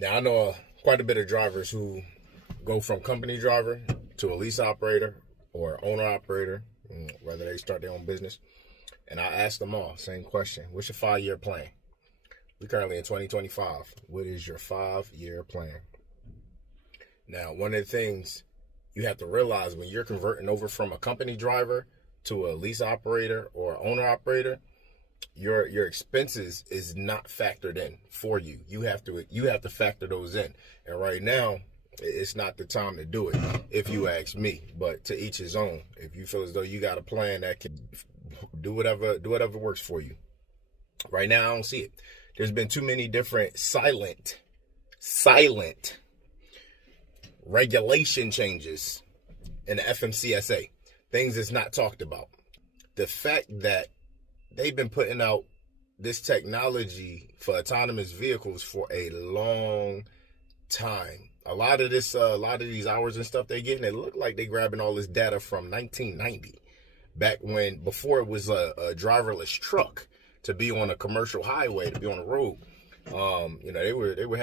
Now, I know quite a bit of drivers who go from company driver to a lease operator or owner operator, whether they start their own business. And I ask them all, same question. What's your 5-year plan? We're currently in 2025. What is your 5-year plan? Now, one of the things you have to realize when you're converting over from a company driver to a lease operator or owner operator, your expenses is not factored in for you. You have to factor those in. And right now, it's not the time to do it, if you ask me. But to each his own. If you feel as though you got a plan that can do whatever works for you. Right now, I don't see it. There's been too many different silent regulation changes in the FMCSA. Things that's not talked about. The fact that they've been putting out this technology for autonomous vehicles for a long time. A lot of these hours and stuff they're getting, it look like they're grabbing all this data from 1990, back when before it was a driverless truck to be on a commercial highway, to be on the road.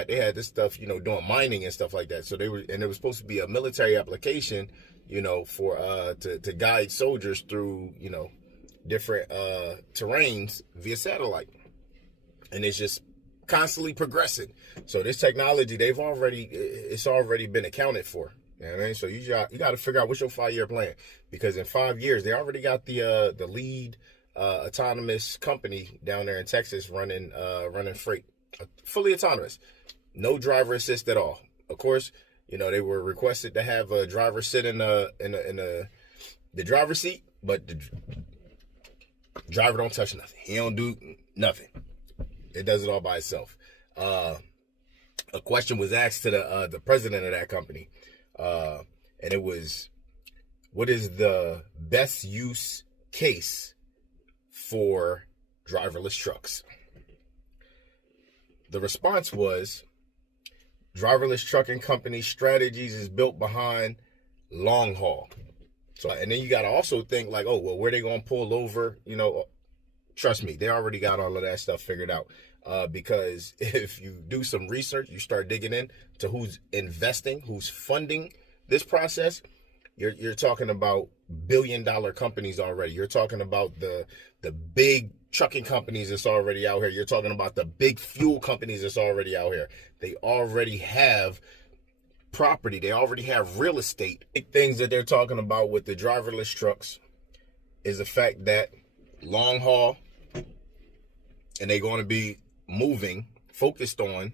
They had this stuff, doing mining and stuff like that. So it was supposed to be a military application, for to guide soldiers through, different terrains via satellite. And it's just constantly progressing. So this technology, it's already been accounted for. You know what I mean? So you got to figure out what's your 5-year plan, because in 5 years they already got the lead autonomous company down there in Texas running freight, fully autonomous, no driver assist at all. Of course, they were requested to have a driver sit in the driver's seat, but the driver don't touch nothing. He don't do nothing. It does it all by itself. A question was asked to the president of that company, and it was, what is the best use case for driverless trucks? The response was, driverless trucking company strategies is built behind long haul. So, and then you got to also think like, oh, well, where they going to pull over? Trust me, they already got all of that stuff figured out. Because if you do some research, you start digging in to who's investing, who's funding this process, you're talking about billion-dollar companies already. You're talking about the big trucking companies that's already out here. You're talking about the big fuel companies that's already out here. They already have property. They already have real estate. Big things that they're talking about with the driverless trucks is the fact that long haul, and they're going to be focused on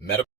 medical